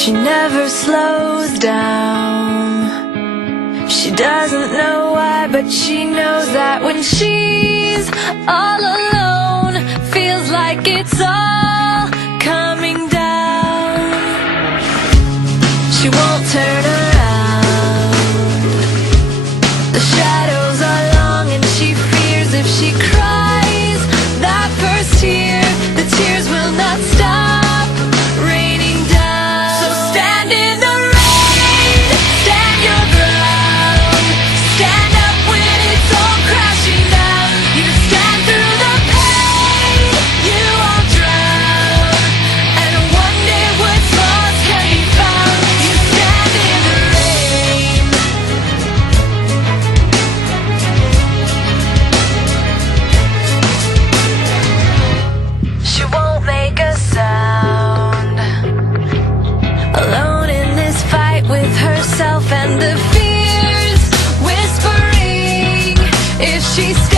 She never slows down. She doesn't know why, but she knows that when she's all alone, feels like it's all coming down. She won't turn around. The shadows are long and she fears if she cries that first tear, the tears will not stop raining down. So stand in the rain, stand your ground, stand up when it's all crashing down. You stand through the pain, you won't drown, and one day what's lost can be found. You stand in the rain. She won't make a sound, alone in this fight with herself and the fears whispering if she stays.